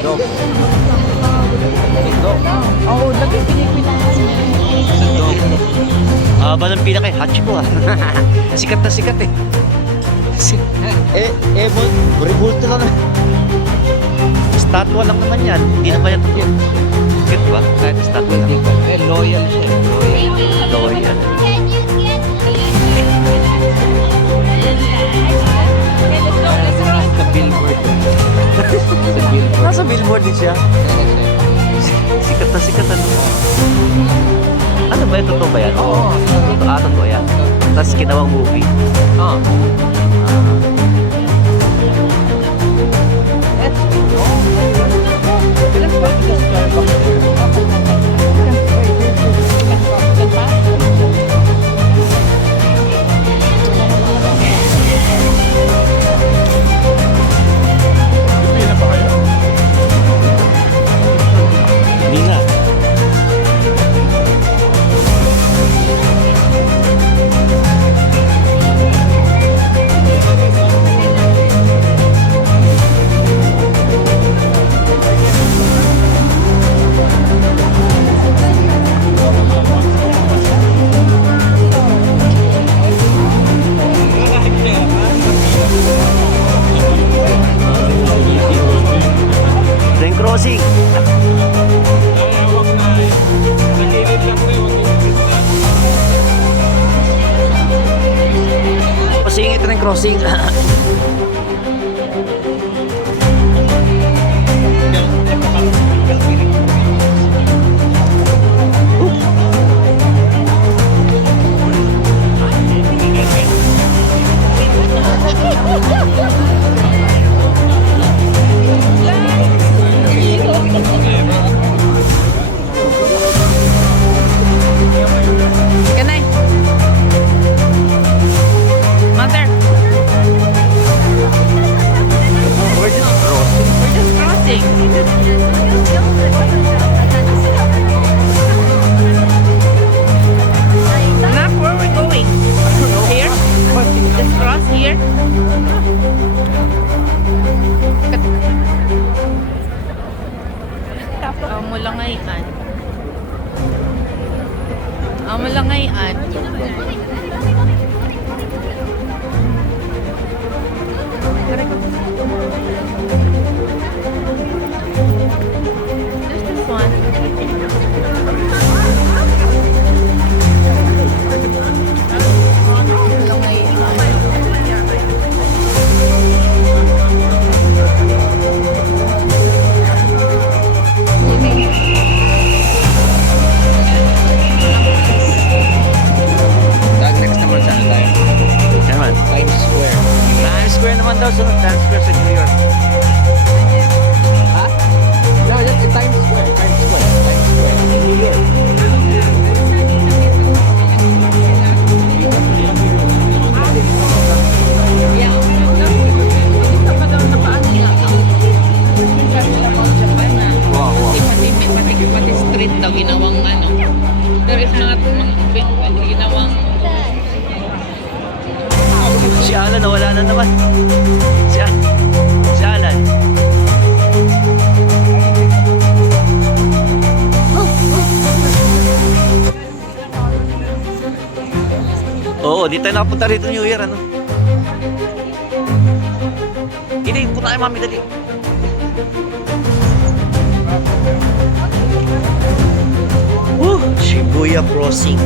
Dog. Ito. Oo, lagi Pilipinas. Sa dog. Haba ng pila kay Hachiko ah. Sikat na sikat eh. Rebulto lang na. Statwa lang naman yan. Hindi naman yan totoo. Sikat ba? Kahit statwa lang. Loyal siya. Loyal. Sa billboard. Sa billboard. Nasa billboard din siya. Sikat na sikat ano. Ano ba yan? Totoo ba yan? Oo. Totoo yan. Tapos kinawang movie. Oo. Hindi nga. Train crossing. Pasingit ng crossing. Kanay. Mother, We're just crossing. we're just crossing. Nak, where are we going? Here? Just cross here? Amo lang ngayon. Amo lang ngayon. There's this one. Amo lang ngayon. Next naman saan tayo? Yan naman. Times Square. Times Square naman daw. Sunod Times Square sa New York. Ha? No, that's Times Square. Times Square. Times Square. New York. Wow, wow. Pati street daw ginawang ano. There is mga ginawang Si Alan nawala na naman. Si Alan. Oo, di tayo nakapunta rito New Year, ano? Hindi, punta tayo mami, dali. Shibuya Crossing.